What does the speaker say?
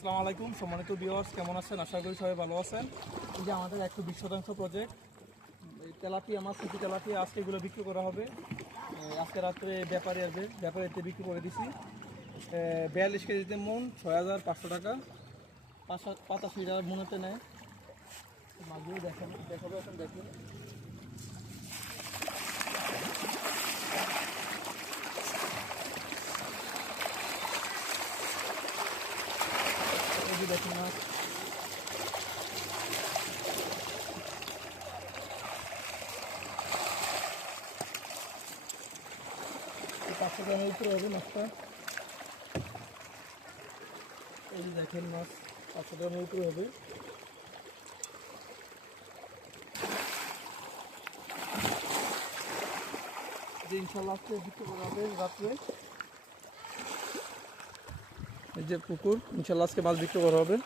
আসসালামু আলাইকুম সম্মানিত ভিউয়ার্স, কেমন আছেন? আশা করি সবাই ভালো আছেন। এই যে আমাদের 120% প্রজেক্ট এই তেলাপিয়া মাছ, কিছু তেলাপিয়া আজকে এগুলো বিক্রি করা হবে। আজকে রাত্রে ব্যাপারী আসবে, ব্যাপারীতে বিক্রি করে দিছি। 42 কেজিতে মন 6500 টাকা, 85 টাকা মনেতে নেয়। মাছগুলো দেখাবো এখন দেখুন। এই যে দেখুন মাছ, 500 গ্রামের উপরে হবে মাছটা। এই যে দেখেন মাছ 500 গ্রামের উপরে হবে। যে ইনশাল্লাহ আজকে বিক্রি করা হবে রাত্রে। এই যে পুকুর, ইনশাল্লাহ আজকে মাছ বিক্রি করা হবে।